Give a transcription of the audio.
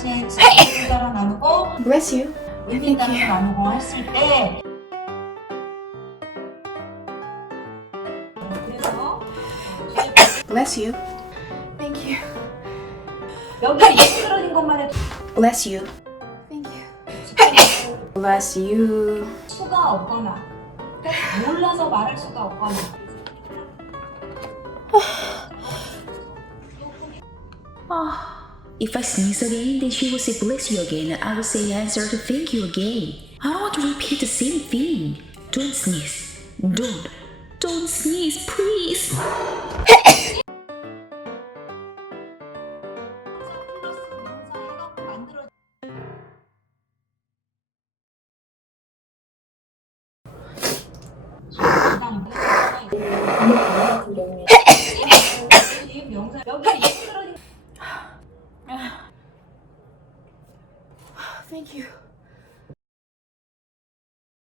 가지의 지혜를 따라 나누고 Bless you. 의미 따라 나누고 했을 때 그래서 Bless you. Thank you. 여기 이끌어진 것만 해도 Bless you. Thank you. Bless you. 수가 없거나 몰라서 말할 수가 없거나 If I sneeze again, then she will say bless you again, and I will say answer to thank you again. I don't want to repeat the same thing. Don't sneeze. Don't sneeze, please. Thank you.